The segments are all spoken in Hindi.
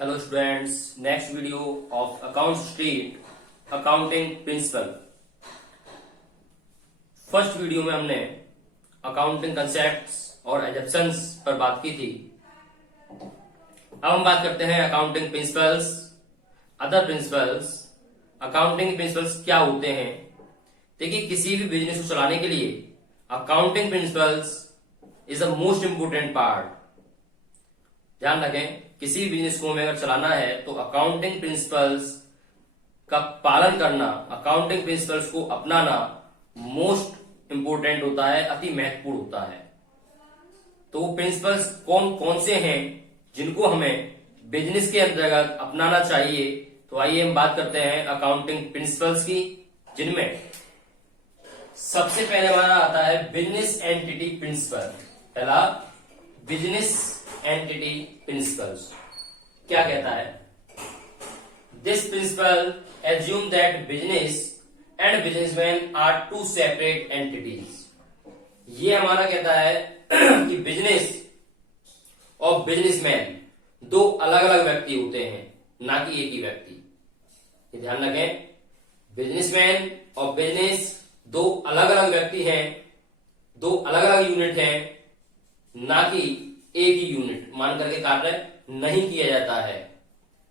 Hello students, next video of Account Street, Accounting Principle. First video में हमने अकाउंटिंग कंसेप्ट्स और एजम्पशंस पर बात की थी। अब हम बात करते हैं accounting principles, other principles. Accounting principles क्या होते हैं? देखिए, किसी भी बिजनेस को चलाने के लिए accounting principles is the most important part. ध्यान रखें, किसी भी बिजनेस को हमें अगर चलाना है तो अकाउंटिंग प्रिंसिपल्स का पालन करना, अकाउंटिंग प्रिंसिपल्स को अपनाना मोस्ट इंपोर्टेंट होता है, अति महत्वपूर्ण होता है। तो वो प्रिंसिपल्स कौन कौन से हैं जिनको हमें बिजनेस के अंतर्गत अपनाना चाहिए? तो आइए हम बात करते हैं अकाउंटिंग प्रिंसिपल्स की, जिनमें सबसे पहले हमारा आता है बिजनेस एंटिटी प्रिंसिपल। पहला बिजनेस एंटिटी प्रिंसिपल्स क्या कहता है? This principle assume that business and businessman are two separate entities. ये हमारा कहता है कि बिजनेस और बिजनेसमैन दो अलग अलग व्यक्ति होते हैं, ना कि एक ही व्यक्ति। ये ध्यान रखें, बिजनेसमैन और बिजनेस दो अलग अलग व्यक्ति हैं, दो अलग अलग यूनिट हैं, ना कि एक ही यूनिट मान करके कार्य नहीं किया जाता है।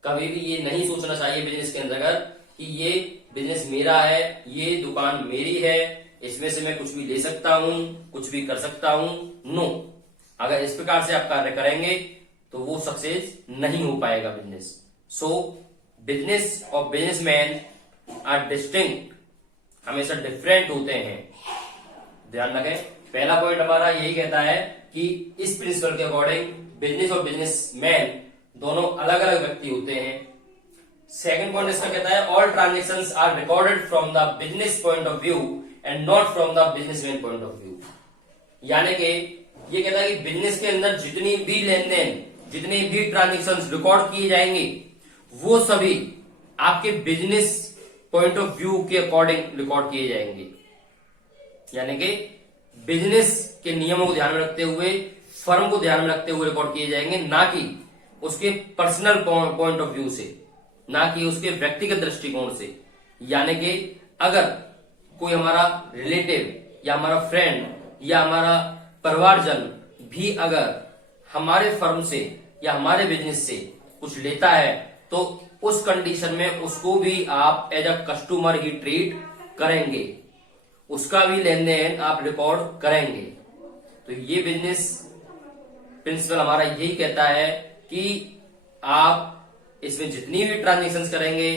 कभी भी ये नहीं सोचना चाहिए बिजनेस के अंतर्गत कि ये बिजनेस मेरा है, ये दुकान मेरी है, इसमें से मैं कुछ भी ले सकता हूं, कुछ भी कर सकता हूं। नो, अगर इस प्रकार से आप कार्य करेंगे तो वो सक्सेस नहीं हो पाएगा बिजनेस। सो बिजनेस और बिजनेसमैन आर डिस्टिंक्ट, हमेशा डिफरेंट होते हैं। ध्यान रखें, पहला पॉइंट हमारा यही कहता है कि इस प्रिंसिपल के अकॉर्डिंग बिजनेस और बिजनेसमैन दोनों अलग अलग व्यक्ति होते हैं। सेकंड पॉइंट इसका कहता है all transactions are recorded from the business point of view and not from the businessman point of view. यानी कि ये कहता है कि बिजनेस के अंदर जितनी भी लेन देन, जितने भी ट्रांजेक्शंस रिकॉर्ड किए जाएंगे वो सभी आपके बिजनेस पॉइंट ऑफ व्यू के अकॉर्डिंग रिकॉर्ड किए जाएंगे। यानी कि बिजनेस के नियमों को ध्यान में रखते हुए, फर्म को ध्यान में रखते हुए रिकॉर्ड किए जाएंगे, ना कि उसके पर्सनल पॉइंट ऑफ व्यू से, ना कि उसके व्यक्तिगत दृष्टिकोण से। यानी कि अगर कोई हमारा रिलेटिव या हमारा फ्रेंड या हमारा परिवारजन भी अगर हमारे फर्म से या हमारे बिजनेस से कुछ लेता है तो उस कंडीशन में उसको भी आप एज अ कस्टमर ही ट्रीट करेंगे, उसका भी लेन देन आप रिकॉर्ड करेंगे। तो ये बिजनेस प्रिंसिपल हमारा यही कहता है कि आप इसमें जितनी भी ट्रांजेक्शन्स करेंगे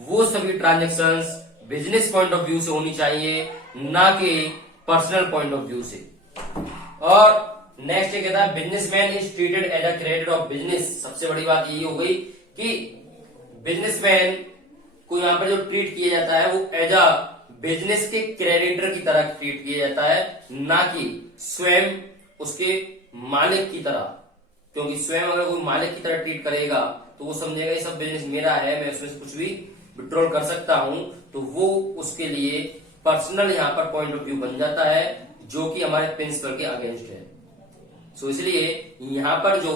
वो सभी transactions business point of view से होनी चाहिए, ना कि पर्सनल पॉइंट ऑफ व्यू से। और नेक्स्ट ये कहता है businessman is treated as a creditor of business. सबसे बड़ी बात यही हो गई कि बिजनेसमैन को यहाँ पर जो ट्रीट किया जाता है वो एज अ बिजनेस के क्रेडिटर की तरह ट्रीट किया जाता है, ना कि स्वयं उसके मालिक की तरह। क्योंकि स्वयं अगर कोई मालिक की तरह ट्रीट करेगा तो वो समझेगा ये सब बिजनेस मेरा है, मैं उसमें से कुछ भी विड्रॉल कर सकता हूं, तो वो उसके लिए पर्सनल यहाँ पर पॉइंट ऑफ व्यू बन जाता है, जो कि हमारे प्रिंसिपल के अगेंस्ट है। सो इसलिए यहाँ पर जो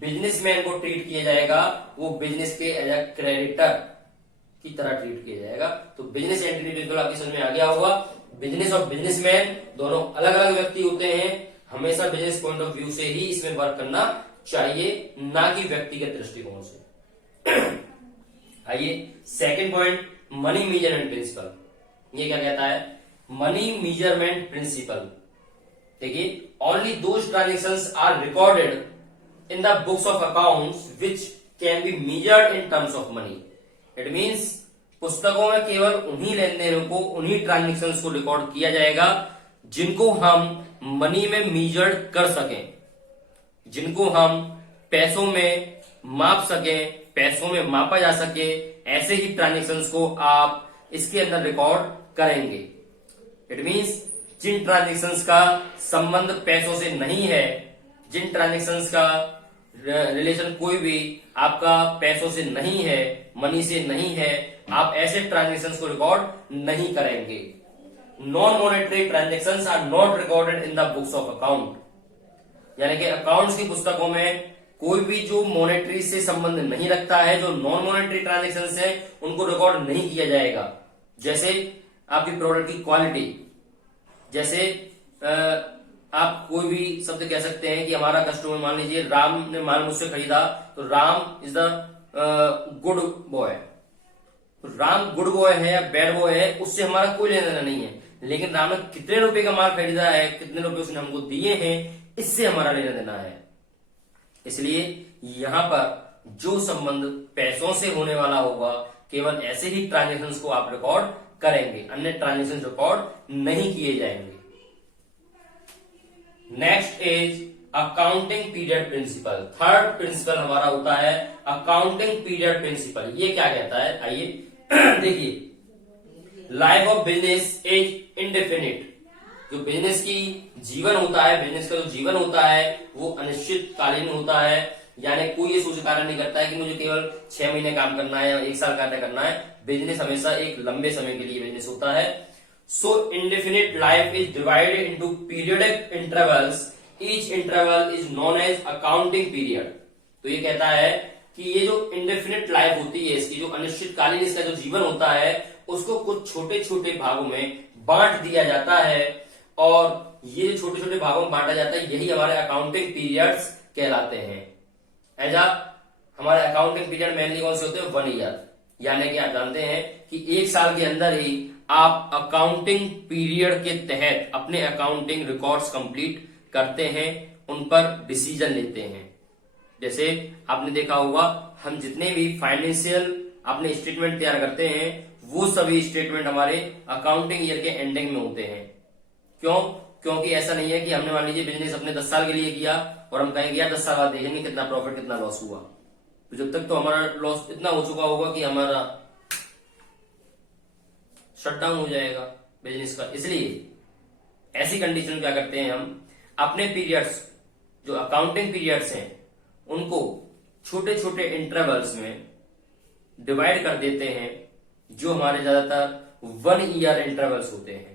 बिजनेसमैन को ट्रीट किया जाएगा वो बिजनेस के एज अ क्रेडिटर की तरह ट्रीट किया जाएगा। तो बिजनेस एंटिटी प्रिंसिपल आपकी समझ में आ गया होगा। बिजनेस और बिजनेसमैन दोनों अलग अलग व्यक्ति होते हैं, हमेशा बिजनेस पॉइंट ऑफ व्यू से ही इसमें वर्क करना चाहिए, ना कि व्यक्तिगत दृष्टिकोण से। आइए second point, money measurement principle. ये क्या कहता है? Money measurement principle. देखिए, only those transactions are recorded in the books of accounts which can be measured in terms of money. It means पुस्तकों में केवल उन्हीं लेन देनों को, उन्हीं ट्रांजेक्शन्स को रिकॉर्ड किया जाएगा जिनको हम मनी में मेजर्ड कर सकें, जिनको हम पैसों में माप सकें, पैसों में मापा जा सके। ऐसे ही ट्रांजेक्शन्स को आप इसके अंदर रिकॉर्ड करेंगे। इट मीन्स जिन ट्रांजेक्शन्स का संबंध पैसों से नहीं है, जिन ट्रांजेक्शन्स का रिलेशन कोई भी आपका पैसों से नहीं है, मनी से नहीं है, आप ऐसे ट्रांजेक्शन्स को रिकॉर्ड नहीं करेंगे। Non monetary transactions are not recorded in the books of account. यानी कि अकाउंट्स की पुस्तकों में कोई भी जो मॉनेटरी से संबंध नहीं रखता है, जो नॉन मॉनेटरी ट्रांजेक्शन है, उनको रिकॉर्ड नहीं किया जाएगा। जैसे आपकी प्रोडक्ट की क्वालिटी, जैसे आप कोई भी शब्द कह सकते हैं कि हमारा कस्टमर, मान लीजिए राम ने माल मुझसे खरीदा, तो Ram is the good boy. Ram good boy है या बैड बॉय है, उससे हमारा कोई लेना देना नहीं है, लेकिन राम ने कितने रुपए का माल खरीदा है, कितने रुपए उसने हमको दिए हैं, इससे हमारा लेना देना है। इसलिए यहां पर जो संबंध पैसों से होने वाला होगा, केवल ऐसे ही ट्रांजेक्शन्स को आप रिकॉर्ड करेंगे, अन्य ट्रांजेक्शन रिकॉर्ड नहीं किए जाएंगे। Next is accounting period principle. Third principle हमारा होता है अकाउंटिंग पीरियड प्रिंसिपल। ये क्या कहता है, आइए देखिए। Life of business is indefinite. जो बिजनेस की जीवन होता है, बिजनेस का जो जीवन होता है वो अनिश्चितकालीन होता है, यानी कोई ये सोच कार्य नहीं करता है कि मुझे केवल 6 महीने काम करना है या 1 साल कार्य करना है। बिजनेस हमेशा एक लंबे समय के लिए बिजनेस होता है। So indefinite life is divided into periodic intervals, each interval is known as accounting period. तो ये कहता है कि ये जो इंडेफिनिट लाइफ होती है, इसकी जो अनिश्चितकालीन इसका जो जीवन होता है, उसको कुछ छोटे छोटे भागों में बांट दिया जाता है, और ये जो छोटे छोटे भागों में बांटा जाता है, यही हमारे अकाउंटिंग पीरियड्स कहलाते हैं। एज हमारे अकाउंटिंग पीरियड मेनली कौन से होते हैं, 1 ईयर। यानी कि आप जानते हैं कि 1 साल के अंदर ही आप अकाउंटिंग पीरियड के तहत अपने अकाउंटिंग रिकॉर्ड्स कंप्लीट करते हैं, उन पर डिसीजन लेते हैं। जैसे आपने देखा होगा, हम जितने भी फाइनेंशियल अपने स्टेटमेंट तैयार करते हैं, वो सभी स्टेटमेंट हमारे अकाउंटिंग ईयर के एंडिंग में होते हैं। क्यों? क्योंकि ऐसा नहीं है कि हमने मान लीजिए बिजनेस अपने 10 साल के लिए किया और हम कहेंगे यार 10 साल बाद देखेंगे कितना प्रॉफिट कितना लॉस हुआ, तो जब तक तो हमारा लॉस इतना हो चुका होगा कि हमारा शटडाउन हो जाएगा बिजनेस का। इसलिए ऐसी कंडीशन में क्या करते हैं, हम अपने पीरियड्स, जो अकाउंटिंग पीरियड्स हैं, उनको छोटे छोटे इंटरवल्स में डिवाइड कर देते हैं, जो हमारे ज्यादातर 1 ईयर इंटरवल्स होते हैं।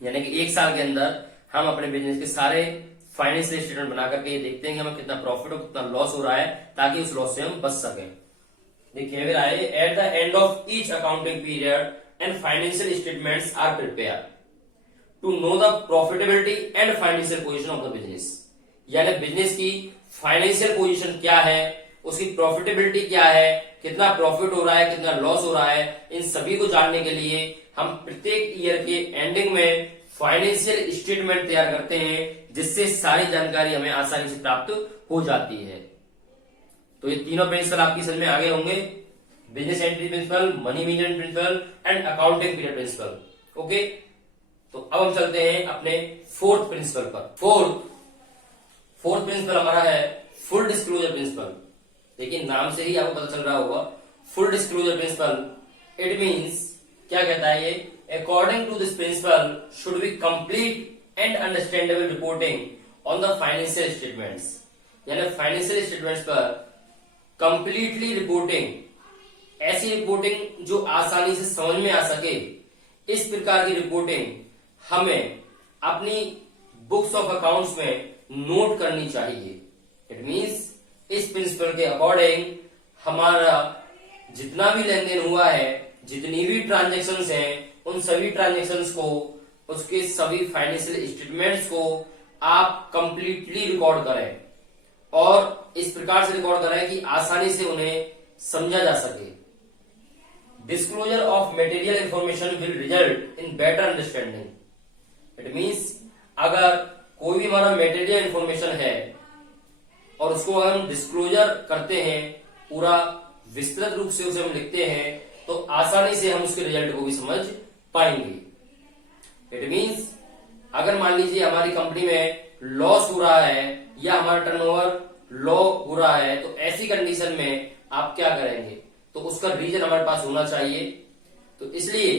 यानी कि 1 साल के अंदर हम अपने बिजनेस के सारे फाइनेंशियल स्टेटमेंट बना करके ये देखते हैं कि हमें कितना प्रॉफिट और कितना लॉस हो रहा है, ताकि उस लॉस से हम बच सकें। देखिए फिर आए, at the end of each accounting period and financial statements are prepare to know the profitability and financial position of the business. यानी बिजनेस की फाइनेंशियल पोजीशन क्या है, उसकी प्रॉफिटेबिलिटी क्या है, कितना प्रॉफिट हो रहा है, कितना लॉस हो रहा है, इन सभी को जानने के लिए हम प्रत्येक ईयर के एंडिंग में फाइनेंशियल स्टेटमेंट तैयार करते हैं, जिससे सारी जानकारी हमें आसानी से प्राप्त हो जाती है। तो ये तीनों प्रिंसिपल आपकी समझ में आ गए होंगे, business entry principle, money management principle and accounting period principle. Okay, तो अब हम चलते हैं अपने फोर्थ प्रिंसिपल पर। फोर्थ प्रिंसिपल हमारा है फुल डिस्क्लोजर प्रिंसिपल। देखिए नाम से ही आपको पता चल रहा होगा, full disclosure principle. It means क्या कहता है ये, according to this principle should be complete and understandable reporting on the financial statements. यानी फाइनेंशियल स्टेटमेंट्स पर कंप्लीटली रिपोर्टिंग, ऐसी रिपोर्टिंग जो आसानी से समझ में आ सके, इस प्रकार की रिपोर्टिंग हमें अपनी बुक्स ऑफ अकाउंट्स में नोट करनी चाहिए। इट मीन्स इस प्रिंसिपल के अकॉर्डिंग हमारा जितना भी लेन देन हुआ है, जितनी भी ट्रांजेक्शन्स हैं, उन सभी ट्रांजेक्शन्स को, उसके सभी फाइनेंशियल स्टेटमेंट्स को आप कंप्लीटली रिकॉर्ड करें, और इस प्रकार से रिकॉर्ड करें कि आसानी से उन्हें समझा जा सके। Disclosure of material information will result in better understanding. It means अगर कोई भी हमारा मटेरियल इंफॉर्मेशन है और उसको हम डिस्क्लोजर करते हैं, पूरा विस्तृत रूप से उसे हम लिखते हैं, तो आसानी से हम उसके रिजल्ट को भी समझ पाएंगे। इट मीन्स अगर मान लीजिए हमारी कंपनी में लॉस हो रहा है या हमारा टर्नओवर लो हो रहा है, तो ऐसी कंडीशन में आप क्या करेंगे, तो उसका रीजन हमारे पास होना चाहिए। तो इसलिए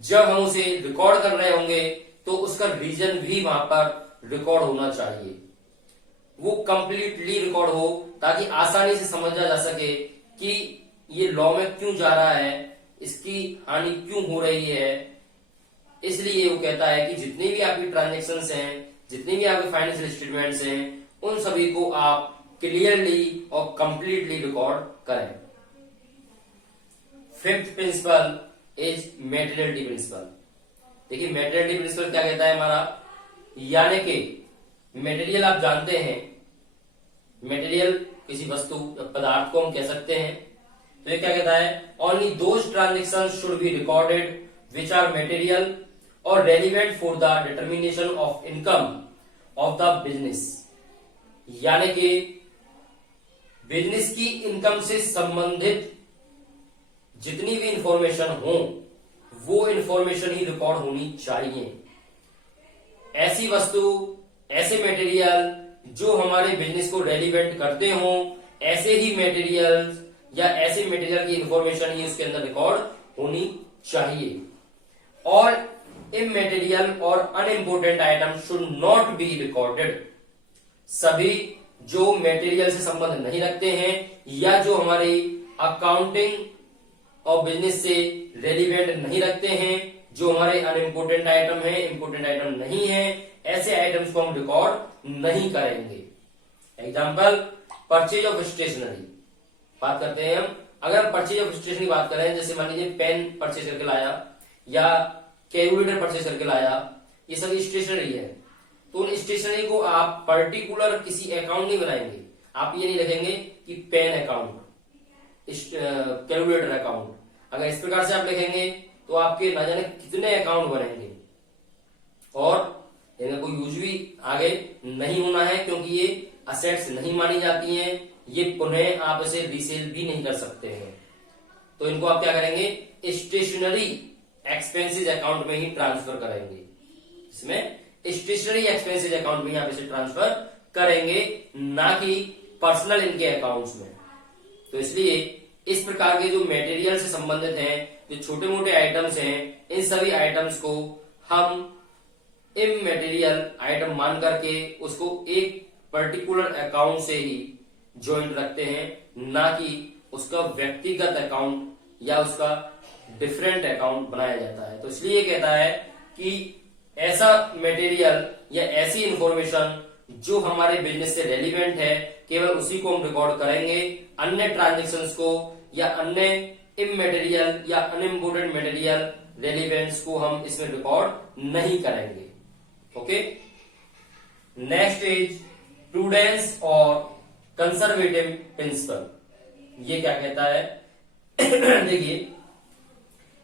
जब हम उसे रिकॉर्ड कर रहे होंगे तो उसका रीजन भी वहां पर रिकॉर्ड होना चाहिए, वो कंप्लीटली रिकॉर्ड हो, ताकि आसानी से समझा जा सके कि ये लॉ में क्यों जा रहा है, इसकी हानि क्यों हो रही है। इसलिए वो कहता है कि जितनी भी आपकी ट्रांजेक्शन्स हैं, जितनी भी आपके फाइनेंशियल स्टेटमेंट्स हैं, उन सभी को आप क्लियरली और कंप्लीटली रिकॉर्ड करें। Fifth principle is materiality principle. देखिए मेटेरियलिटी प्रिंसिपल क्या कहता है हमारा, यानी कि मेटेरियल आप जानते हैं, मेटेरियल किसी वस्तु या पदार्थ को हम कह सकते हैं। तो ये क्या कहता है, only those transaction should be recorded which are material और relevant for the determination of income of the business. यानी कि बिजनेस की इनकम से संबंधित जितनी भी इंफॉर्मेशन हो वो इंफॉर्मेशन ही रिकॉर्ड होनी चाहिए। ऐसी वस्तु, ऐसे मटेरियल जो हमारे बिजनेस को रेलिवेंट करते हो, ऐसे ही मटेरियल या ऐसे मटेरियल की इंफॉर्मेशन ही उसके अंदर रिकॉर्ड होनी चाहिए। और इमटेरियल और unimportant item should not be recorded. सभी जो मटेरियल से संबंध नहीं रखते हैं या जो हमारी अकाउंटिंग और बिजनेस से रेलिवेंट नहीं रखते हैं, जो हमारे अनइम्पोर्टेंट आइटम है, इंपोर्टेंट आइटम नहीं है, ऐसे आइटम्स को हम रिकॉर्ड नहीं करेंगे। एग्जाम्पल, परचेज ऑफ स्टेशनरी बात करते हैं हम। अगर परचेज ऑफ स्टेशनरी बात करें, जैसे मान लीजिए पेन परचेज करके लाया या कैलकुलेटर परचेज करके लाया, ये सभी स्टेशनरी है। तो उन स्टेशनरी को आप पर्टिकुलर किसी अकाउंट नहीं बनाएंगे। आप ये नहीं लिखेंगे कि पेन अकाउंट, कैलकुलेटर अकाउंट। अगर इस प्रकार से आप लिखेंगे तो आपके ना जाने कितने अकाउंट बनेंगे और इनका कोई यूज भी आगे नहीं होना है, क्योंकि ये असेट्स नहीं मानी जाती हैं। ये पुनः आप इसे रीसेल भी नहीं कर सकते हैं। तो इनको आप क्या करेंगे, स्टेशनरी एक्सपेंसेस अकाउंट में ही ट्रांसफर करेंगे। इसमें स्टेशनरी एक्सपेंसेस अकाउंट में आप इसे ट्रांसफर करेंगे, ना कि पर्सनल इनके अकाउंट्स में। तो इसलिए इस प्रकार के जो मटेरियल से संबंधित हैं, जो छोटे मोटे आइटम्स हैं, इन सभी आइटम्स को हम इमटेरियल आइटम मान करके उसको एक पर्टिकुलर अकाउंट से ही ज्वाइंट रखते हैं, ना कि उसका व्यक्तिगत अकाउंट या उसका डिफरेंट अकाउंट बनाया जाता है। तो इसलिए कहता है कि ऐसा मटेरियल या ऐसी इंफॉर्मेशन जो हमारे बिजनेस से रेलिवेंट है, केवल उसी को हम रिकॉर्ड करेंगे। अन्य ट्रांजेक्शन्स को या अन्य इमटेरियल या अनइम्पोर्टेंट मटेरियल रेलिवेंट्स को हम इसमें रिकॉर्ड नहीं करेंगे। ओके, नेक्स्ट इज प्रूडेंस और कंजर्वेटिव प्रिंसिपल। ये क्या कहता है देखिए,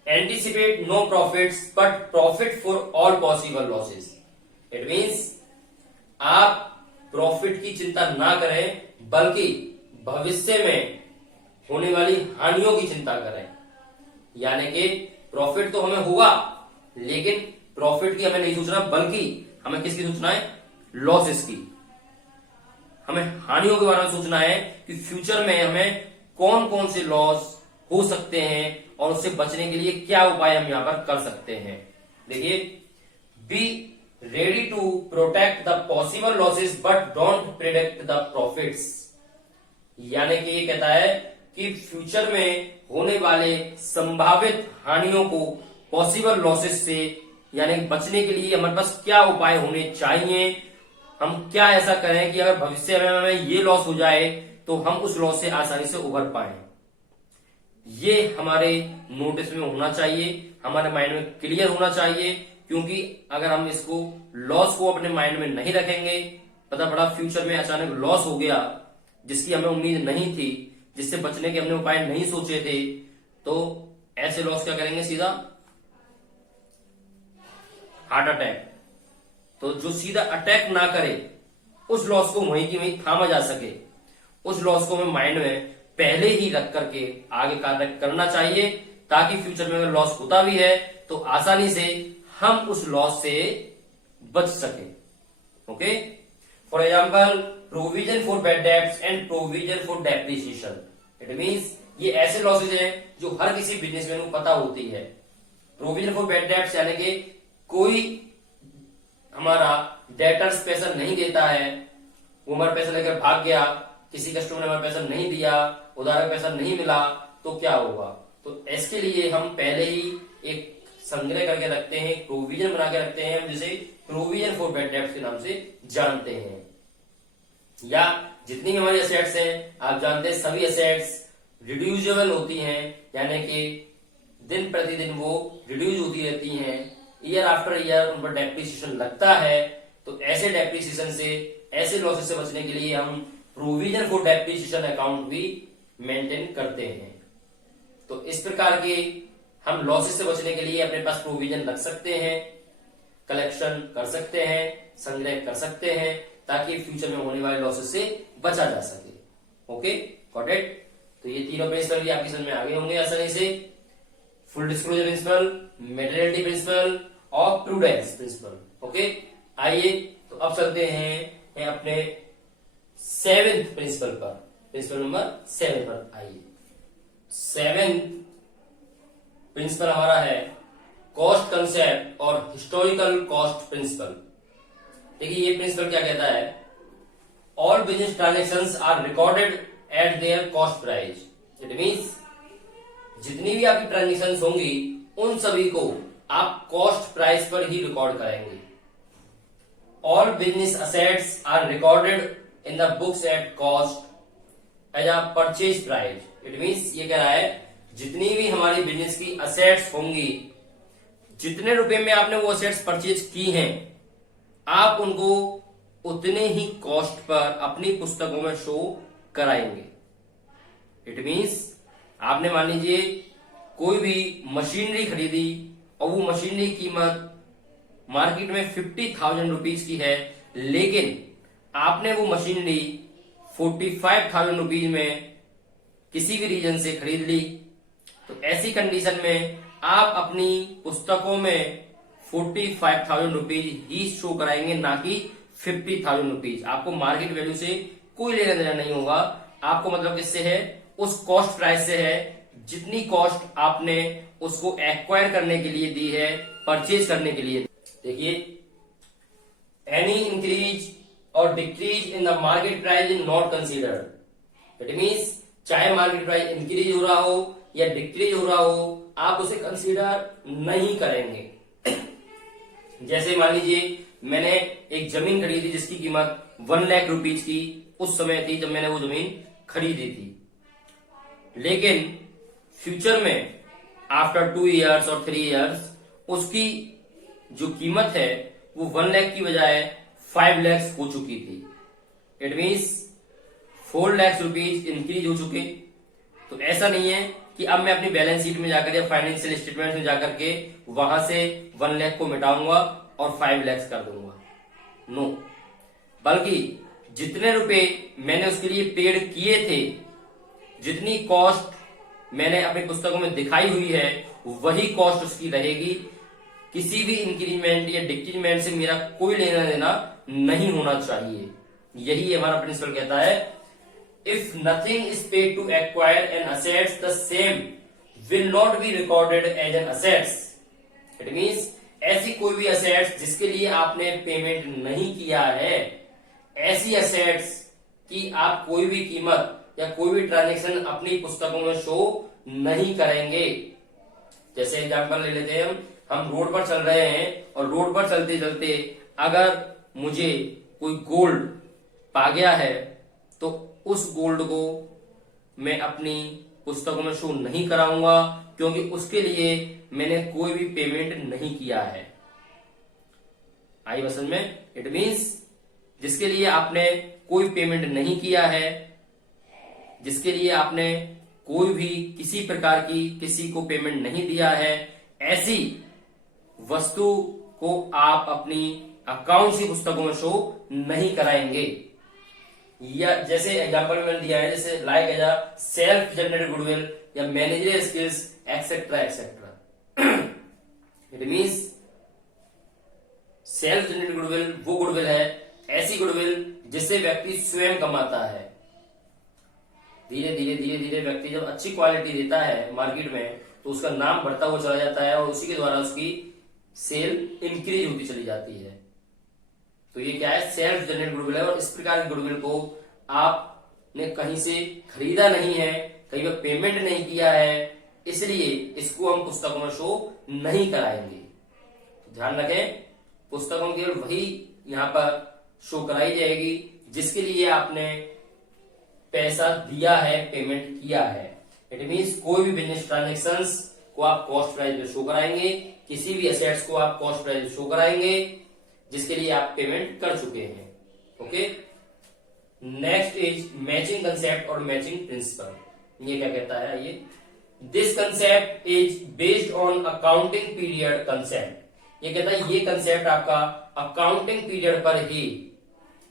anticipate no profits but profit for all possible losses. It means आप प्रॉफिट की चिंता ना करें, बल्कि भविष्य में होने वाली हानियों की चिंता करें। यानी कि प्रॉफिट तो हमें होगा, लेकिन प्रॉफिट की हमें नहीं सोचना, बल्कि हमें किसकी सोचना है, लॉसेस की। हमें हानियों के बारे में सोचना है कि फ्यूचर में हमें कौन कौन से लॉस हो सकते हैं और उससे बचने के लिए क्या उपाय हम यहां पर कर सकते हैं। देखिए, be ready to protect the possible losses but don't predict the profits. यानी कि ये कहता है कि फ्यूचर में होने वाले संभावित हानियों को, पॉसिबल लॉसेस से यानी बचने के लिए हमारे पास क्या उपाय होने चाहिए। हम क्या ऐसा करें कि अगर भविष्य में हमें ये लॉस हो जाए तो हम उस लॉस से आसानी से उभर पाए। ये हमारे नोटिस में होना चाहिए, हमारे माइंड में क्लियर होना चाहिए, क्योंकि अगर हम इसको लॉस को अपने माइंड में नहीं रखेंगे, पता पड़ा फ्यूचर में अचानक लॉस हो गया जिसकी हमें उम्मीद नहीं थी, जिससे बचने के हमने उपाय नहीं सोचे थे, तो ऐसे लॉस क्या करेंगे, सीधा हार्ट अटैक। तो जो सीधा अटैक ना करे, उस लॉस को वहीं की वहीं थामा जा सके, उस लॉस को हमें माइंड में पहले ही रख करके आगे कार्य करना चाहिए, ताकि फ्यूचर में अगर लॉस होता भी है तो आसानी से हम उस लॉस से बच सके। Okay, for example provision for bad debts and provision for depreciation. It means ये ऐसे लॉसेज हैं जो हर किसी बिजनेसमैन को पता होती है। प्रोविजन फॉर बैड डेब्ट्स यानी कि कोई हमारा डेटर्स पैसा नहीं देता है, वो हमारा पैसा लेकर भाग गया, किसी कस्टमर ने हमारा पैसा नहीं दिया, उधार पैसा नहीं मिला, तो क्या होगा। तो इसके लिए हम पहले ही एक संग्रह करके रखते हैं, प्रोविजन बना के रखते हैं, जिसे प्रोविजन फॉर बैड डेब्ट्स के नाम से जानते हैं। या जितनी भी हमारी एसेट्स हैं, आप जानते हैं सभी एसेट्स रिड्यूजेबल होती हैं, यानी कि दिन प्रतिदिन वो रिड्यूज होती रहती हैं, ईयर आफ्टर ईयर उन पर डेप्रिसिएशन लगता है। तो ऐसे डेप्रिसिएशन से, ऐसे लॉसेस से बचने के लिए हम प्रोविजन फॉर डेप्रिसिएशन अकाउंट भी मेंटेन करते हैं। तो इस प्रकार के हम लॉसेस से बचने के लिए अपने पास प्रोविजन रख सकते हैं, कलेक्शन कर सकते हैं, संग्रह कर सकते हैं, ताकि फ्यूचर में होने वाले लॉसेस से बचा जा सके। Okay, got it. तो ये तीनों प्रिंसिपल भी आपकी समझ में आगे होंगे आसानी से। Full disclosure principle, materiality principle और प्रूडेंस प्रिंसिपल। ओके, आइए तो अब चलते हैं अपने 7th प्रिंसिपल पर, प्रिंसिपल नंबर 7 पर आइए। 7th प्रिंसिपल हमारा है कॉस्ट कंसेप्ट और हिस्टोरिकल कॉस्ट प्रिंसिपल। देखिए ये प्रिंसिपल क्या कहता है, all business transactions are recorded at their cost price. It means जितनी भी आपकी ट्रांजेक्शंस होंगी उन सभी को आप कॉस्ट प्राइस पर ही रिकॉर्ड करेंगे। All business assets are recorded in the books at cost as a purchase price. It means ये कह रहा है जितनी भी हमारी बिजनेस की असेट्स होंगी, जितने रुपए में आपने वो असेट्स परचेज की हैं, आप उनको उतने ही कॉस्ट पर अपनी पुस्तकों में शो कराएंगे। इट मीन्स आपने मान लीजिए कोई भी मशीनरी खरीदी और वो मशीनरी की कीमत मार्केट में 50,000 रुपीज की है, लेकिन आपने वो मशीनरी 45,000 रुपीज में किसी भी रीजन से खरीद ली, तो ऐसी कंडीशन में आप अपनी पुस्तकों में 45,000 रुपीज ही शो कराएंगे, ना कि 50,000 रुपीज। आपको मार्केट वैल्यू से कोई लेना देना नहीं होगा। आपको मतलब किससे है, उस कॉस्ट प्राइस से है जितनी कॉस्ट आपने उसको एक्वायर करने के लिए दी है, परचेज करने के लिए। देखिए, एनी इंक्रीज और decrease in the market price is not considered. It means चाहे मार्केट प्राइस इंक्रीज हो रहा हो या डिक्रीज हो रहा हो, आप उसे कंसीडर नहीं करेंगे। जैसे मान लीजिए मैंने एक जमीन खरीदी जिसकी कीमत 1 लाख रुपीज की उस समय थी जब मैंने वो जमीन खरीदी थी, लेकिन फ्यूचर में आफ्टर 2 इयर्स और 3 इयर्स उसकी जो कीमत है वो 1 लाख की बजाय 5 लाख हो चुकी थी। It means 4 lakh rupees increase हो चुके। तो ऐसा नहीं है कि अब मैं अपनी बैलेंस शीट में जाकर या फाइनेंशियल स्टेटमेंट में जाकर के वहां से 1 लाख को मिटाऊंगा और 5 लाख कर दूंगा। नो, बल्कि जितने रुपए मैंने उसके लिए पेड किए थे, जितनी कॉस्ट मैंने अपनी पुस्तकों में दिखाई हुई है, वही कॉस्ट उसकी रहेगी। किसी भी इंक्रीमेंट या डिक्रीमेंट से मेरा कोई लेना देना नहीं होना चाहिए। यही हमारा प्रिंसिपल कहता है, if nothing is paid to acquire an assets, the same will not be recorded as an assets. It means ऐसी कोई भी assets जिसके लिए आपने पेमेंट नहीं किया है, ऐसी assets की आप कोई भी कीमत या कोई भी ट्रांजेक्शन अपनी पुस्तकों में शो नहीं करेंगे। जैसे एग्जांपल ले लेते हैं, हम रोड पर चल रहे हैं और रोड पर चलते चलते अगर मुझे कोई गोल्ड पा गया है तो उस गोल्ड को मैं अपनी पुस्तकों में शो नहीं कराऊंगा, क्योंकि उसके लिए मैंने कोई भी पेमेंट नहीं किया है। आई बात समझ में? इट मीन्स जिसके लिए आपने कोई पेमेंट नहीं किया है, जिसके लिए आपने कोई भी किसी प्रकार की किसी को पेमेंट नहीं दिया है, ऐसी वस्तु को आप अपनी अकाउंट्स की पुस्तकों में शो नहीं कराएंगे। या जैसे एग्जांपल में मैंने दिया है, जैसे like as a self generated goodwill या managerial skills etcetera etcetera. It means self generated goodwill वो गुडविल है, ऐसी गुडविल जिससे व्यक्ति स्वयं कमाता है। धीरे धीरे धीरे धीरे व्यक्ति जब अच्छी क्वालिटी देता है मार्केट में तो उसका नाम बढ़ता हुआ चला जाता है और उसी के द्वारा उसकी सेल इंक्रीज होती चली जाती है। तो ये क्या है, सेल्फ जनरेटेड गुडविल है। और इस प्रकार की गुडविल को आपने कहीं से खरीदा नहीं है, कहीं पर पेमेंट नहीं किया है, इसलिए इसको हम पुस्तकों में शो नहीं कराएंगे। तो ध्यान रखें, पुस्तकों में केवल वही यहाँ पर शो कराई जाएगी जिसके लिए आपने पैसा दिया है, पेमेंट किया है। इट मीन्स कोई भी बिजनेस ट्रांजेक्शंस को आप कॉस्ट प्राइस पे शो कराएंगे, किसी भी एसेट्स को आप कॉस्ट प्राइस पे शो कराएंगे जिसके लिए आप पेमेंट कर चुके हैं। Okay, next is matching concept और मैचिंग प्रिंसिपल। ये क्या कहता है, ये this concept is based on accounting period concept. ये कहता है ये कंसेप्ट आपका अकाउंटिंग पीरियड पर ही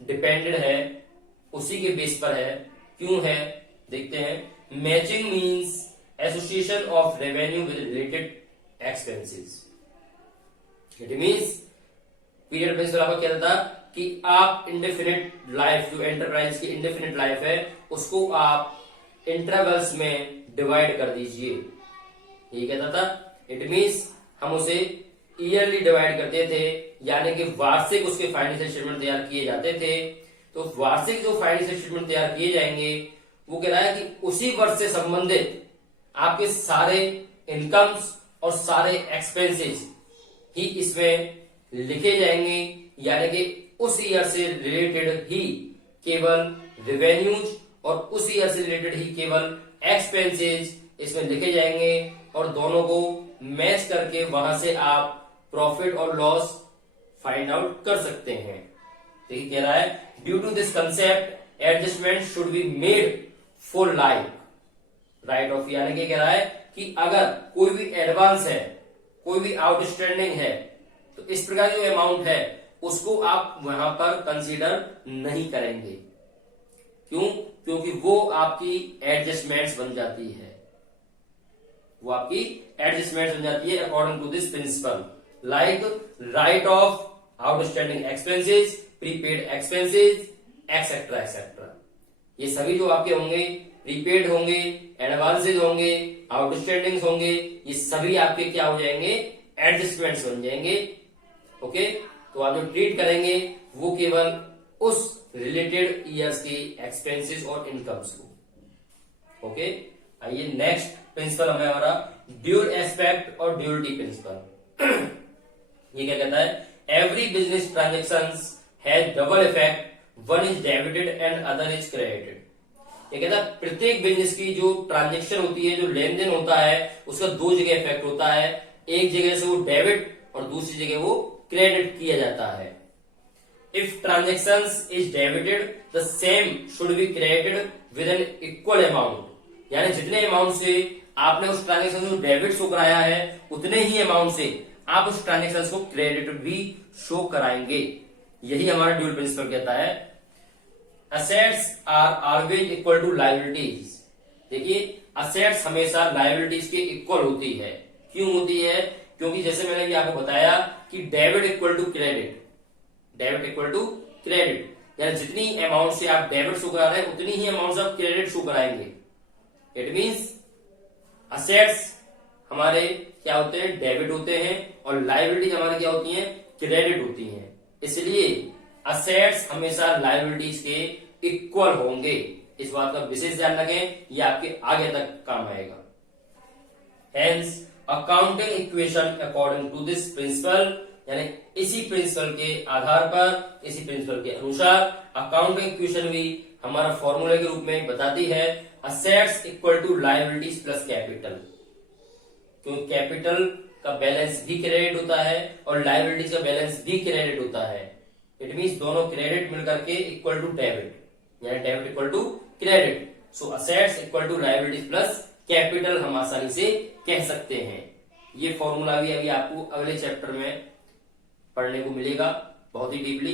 डिपेंडेड है, उसी के बेस पर है। क्यों है देखते हैं। Matching means association of revenue with related expenses. It means period principle आपका क्या था कि आप इंडेफिनिट लाइफ, जो एंटरप्राइज की इंडेफिनिट लाइफ है, उसको आप इंटरवल्स में डिवाइड कर दीजिए। ये कहता था। इट मीन्स हम उसे ईयरली डिवाइड करते थे, यानी कि वार्षिक उसके फाइनेंशियल स्टेटमेंट तैयार किए जाते थे। तो वार्षिक जो फाइनेंशियल स्टेटमेंट तैयार किए जाएंगे वो कह रहा है कि उसी वर्ष से संबंधित आपके सारे इनकम्स और सारे एक्सपेंसेस ही इसमें लिखे जाएंगे, यानी कि उस ईयर से रिलेटेड ही केवल रेवेन्यूज और उस ईयर से रिलेटेड ही केवल एक्सपेंसेस इसमें लिखे जाएंगे, और दोनों को मैच करके वहां से आप प्रॉफिट और लॉस फाइंड आउट कर सकते हैं। तो ये कह रहा है due to this concept adjustment should be made for life write off, यानी कि कह रहा है कि अगर कोई भी एडवांस है, कोई भी आउटस्टैंडिंग है, तो इस प्रकार जो अमाउंट है उसको आप वहां पर कंसीडर नहीं करेंगे। क्यों? क्योंकि वो आपकी एडजस्टमेंट्स बन जाती है, वो आपकी एडजस्टमेंट्स बन जाती है according to this principle, like write off outstanding expenses, prepaid expenses, etcetera etcetera. ये सभी जो आपके होंगे, प्रीपेड होंगे, एडवांसेज होंगे, आउटस्टैंडिंग होंगे, ये सभी आपके क्या हो जाएंगे, एडजस्टमेंट्स बन जाएंगे। ओके, तो आप जो ट्रीट करेंगे वो केवल उस रिलेटेड ईयर्स के एक्सपेंसेस और इनकम्स को। ओके, आइए नेक्स्ट प्रिंसिपल हमें हमारा ड्यूल एस्पेक्ट और ड्यूलिटी प्रिंसिपल। ये क्या कहता है, every business transactions has double effect, one is debited and other is credited. ये कहता है प्रत्येक बिजनेस की जो ट्रांजेक्शन होती है, जो लेन देन होता है, उसका दो जगह इफेक्ट होता है। एक जगह से वो डेबिट और दूसरी जगह वो क्रेडिट किया जाता है। If transactions is debited the same should be credited with an equal amount, यानी जितने अमाउंट से आपने उस ट्रांजेक्शन को डेबिट शो कराया है उतने ही अमाउंट से आप उस ट्रांजेक्शन को क्रेडिट भी शो कराएंगे। यही हमारा ड्यूल प्रिंसिपल कहता है। Assets are always equal to liabilities. देखिए, असेट्स हमेशा लायबिलिटीज के इक्वल होती है। क्यों होती है? क्योंकि जैसे मैंने भी आपको बताया कि debit equal to credit, debit equal to credit, यानी जितनी अमाउंट से आप डेबिट शो करा रहे हैं उतनी ही अमाउंट से आप क्रेडिट शो कराएंगे। इट मीन्स असेट्स हमारे क्या होते हैं, डेबिट होते हैं, और लायबिलिटीज हमारे क्या होती हैं, क्रेडिट होती हैं। इसलिए असेट्स हमेशा लायबिलिटीज के इक्वल होंगे। इस बात का विशेष ध्यान रखें, ये आपके आगे तक काम आएगा। Hence accounting equation according to this principle, यानी इसी प्रिंसिपल के आधार पर, इसी प्रिंसिपल के अनुसार अकाउंटिंग इक्वेशन भी हमारा फॉर्मूले के रूप में बताती है assets equal to liabilities plus capital. क्योंकि कैपिटल का बैलेंस भी क्रेडिट होता है और लायबिलिटीज का बैलेंस भी क्रेडिट होता है। इट मीन्स दोनों क्रेडिट मिलकर के इक्वल टू डेबिट, यानी debit equal to credit. So assets equal to liabilities plus capital हम आसानी से कह सकते हैं। ये फॉर्मूला भी अभी आपको अगले चैप्टर में पढ़ने को मिलेगा बहुत ही डीपली।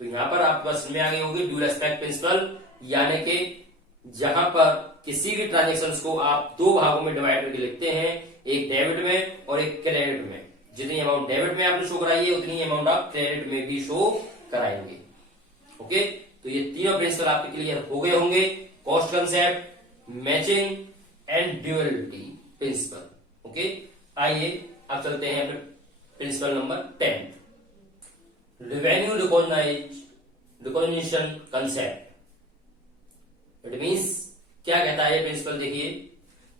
तो यहां पर आपको समझ में आ गई होगी ड्यूल एस्पेक्ट प्रिंसिपल, यानी कि जहां पर किसी भी ट्रांजेक्शन को आप दो भागों में डिवाइड करके लिखते हैं, एक डेबिट में और एक क्रेडिट में। जितनी अमाउंट डेबिट में आपने शो कराई है उतनी अमाउंट आप क्रेडिट में भी शो कराएंगे। ओके, तो ये तीनों प्रिंसिपल आपके क्लियर हो गए होंगे, cost concept, matching and duality principle. Okay, आइए अब चलते हैं principle number 10, revenue recognition concept. It means क्या कहता है ये प्रिंसिपल, देखिए,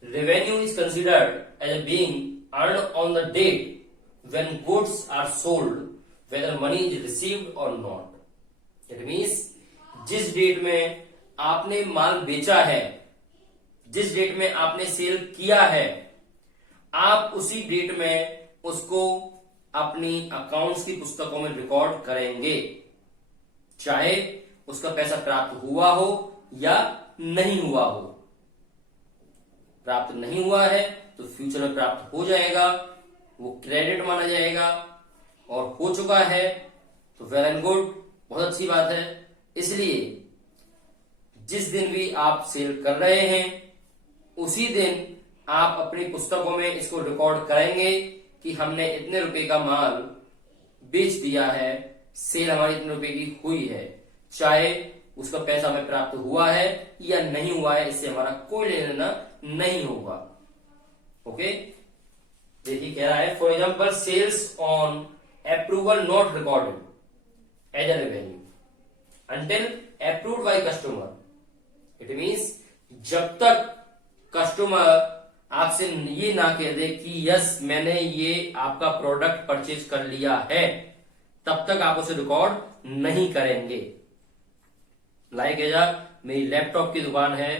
revenue is considered as being earn on the date when goods are sold whether money is received or not। It means जिस डेट में आपने माल बेचा है, जिस डेट में आपने सेल किया है, आप उसी डेट में उसको अपनी अकाउंट्स की पुस्तकों में रिकॉर्ड करेंगे, चाहे उसका पैसा प्राप्त हुआ हो या नहीं हुआ हो। प्राप्त नहीं हुआ है तो फ्यूचर में प्राप्त हो जाएगा, वो क्रेडिट माना जाएगा, और हो चुका है तो वेल एंड गुड, बहुत अच्छी बात है। इसलिए जिस दिन भी आप सेल कर रहे हैं उसी दिन आप अपनी पुस्तकों में इसको रिकॉर्ड करेंगे कि हमने इतने रुपए का माल बेच दिया है, सेल हमारी इतने रुपए की हुई है, चाहे उसका पैसा हमें प्राप्त हुआ है या नहीं हुआ है, इससे हमारा कोई लेना देना नहीं होगा। ओके, देखिए कह रहा है for example sales on approval not recorded as a revenue until approved by customer. It means जब तक कस्टमर आपसे ये ना कह दे कि यस मैंने ये आपका प्रोडक्ट परचेज कर लिया है, तब तक आप उसे रिकॉर्ड नहीं करेंगे। लाइक एजा मेरी लैपटॉप की दुकान है,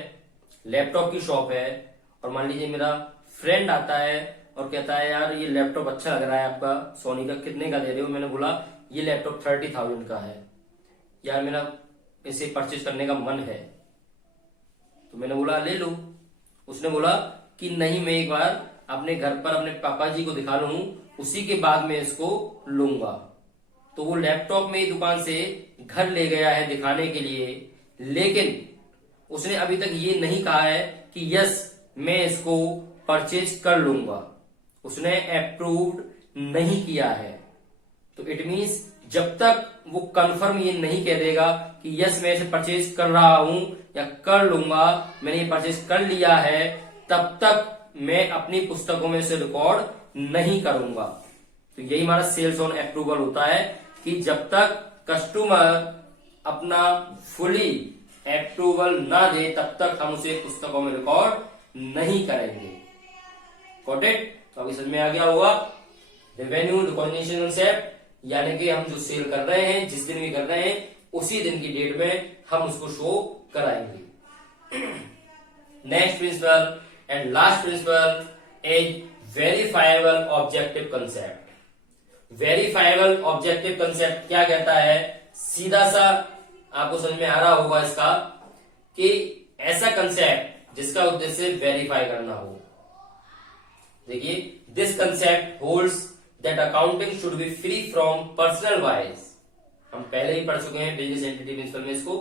लैपटॉप की शॉप है, और मान लीजिए मेरा फ्रेंड आता है और कहता है यार ये लैपटॉप अच्छा लग रहा है आपका सोनी का, कितने का दे रहे हो? मैंने बोला ये लैपटॉप 30,000 का है, यार मेरा इसे परचेज करने का मन है, तो मैंने बोला ले लो। उसने बोला कि नहीं, मैं एक बार अपने घर पर अपने पापा जी को दिखा लूं, उसी के बाद मैं इसको लूंगा। तो वो लैपटॉप में दुकान से घर ले गया है दिखाने के लिए, लेकिन उसने अभी तक ये नहीं कहा है कि यस मैं इसको परचेज कर लूंगा, उसने अप्रूव्ड नहीं किया है। तो इट मीन्स जब तक वो कंफर्म ये नहीं कह देगा कि यस मैं इसे परचेज कर रहा हूं या कर लूंगा, मैंने ये परचेज कर लिया है, तब तक मैं अपनी पुस्तकों में इसे रिकॉर्ड नहीं करूंगा। तो यही हमारा सेल्स ऑन अप्रूवल होता है कि जब तक कस्टमर अपना फुली अप्रूवल ना दे तब तक हम उसे पुस्तकों में रिकॉर्ड नहीं करेंगे। Got it? तो अभी समझ में आ गया होगा रेवेन्यू रिकॉग्निशन कंसेप्ट, यानी कि हम जो सेल कर रहे हैं जिस दिन भी कर रहे हैं उसी दिन की डेट में हम उसको शो कराएंगे। Next principle and last principle is verifiable objective concept. Verifiable objective concept क्या कहता है? सीधा सा आपको समझ में आ रहा होगा इसका कि ऐसा कंसेप्ट जिसका उद्देश्य वेरीफाई करना हो। देखिए, this concept holds that accounting should be free from personal bias. हम पहले ही पढ़ चुके हैं बिजनेस एंटिटी प्रिंसिपल में इसको,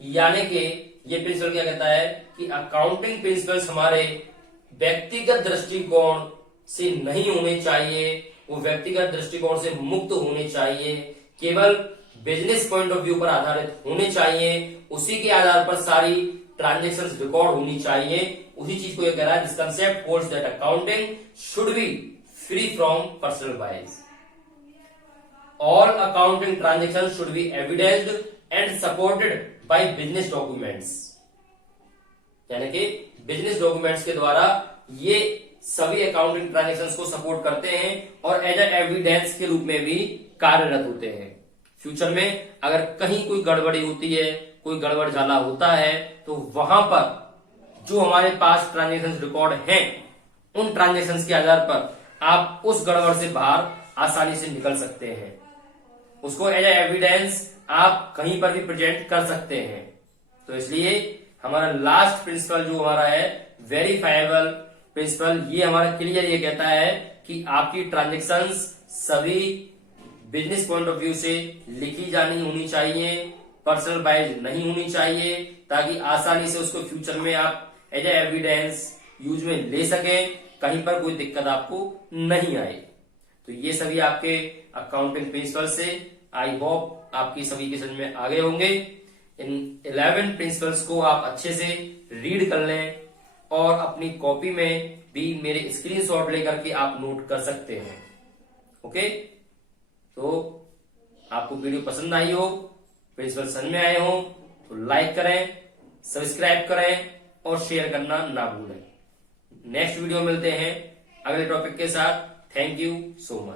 यानी कि ये प्रिंसिपल क्या कहता है कि अकाउंटिंग प्रिंसिपल्स हमारे व्यक्तिगत दृष्टिकोण से नहीं होने चाहिए, वो व्यक्तिगत दृष्टिकोण से मुक्त होने चाहिए, केवल बिजनेस पॉइंट ऑफ व्यू पर आधारित होने चाहिए, उसी के आधार पर सारी ट्रांजेक्शंस रिकॉर्ड होनी चाहिए। उसी चीज को ये कह रहा है, this concept holds that accounting should be free from personal bias. All accounting transactions should be evidenced and supported by business documents। यानी कि बिजनेस डॉक्यूमेंट्स के द्वारा ये सभी अकाउंटिंग ट्रांजेक्शंस को सपोर्ट करते हैं और एज एविडेंस के रूप में भी कार्यरत होते हैं। फ्यूचर में अगर कहीं कोई गड़बड़ी होती है, कोई गड़बड़ झाला होता है, तो वहां पर जो हमारे पास ट्रांजेक्शंस रिकॉर्ड हैं, उन ट्रांजेक्शंस के आधार पर आप उस गड़बड़ से बाहर आसानी से निकल सकते हैं। उसको एज एविडेंस आप कहीं पर भी प्रेजेंट कर सकते हैं। तो इसलिए हमारा लास्ट प्रिंसिपल जो हमारा है वेरीफाइबल प्रिंसिपल, ये हमारा क्लियर ये कहता है कि आपकी ट्रांजेक्शंस सभी बिजनेस पॉइंट ऑफ व्यू से लिखी जानी होनी चाहिए, पर्सनल बायस नहीं होनी चाहिए, ताकि आसानी से उसको फ्यूचर में आप एज एविडेंस यूज में ले सके, कहीं पर कोई दिक्कत आपको नहीं आए। तो ये सभी आपके अकाउंटिंग प्रिंसिपल से आई होप आपकी सभी के समझ में आ गए होंगे। इन 11 प्रिंसिपल्स को आप अच्छे से रीड कर लें और अपनी कॉपी में भी मेरे स्क्रीनशॉट लेकर के आप नोट कर सकते हैं। ओके, तो आपको वीडियो पसंद आई हो, प्रिंसिपल समझ में आए हो तो लाइक करें, सब्सक्राइब करें और शेयर करना ना भूलें। नेक्स्ट वीडियो मिलते हैं अगले टॉपिक के साथ। Thank you so much.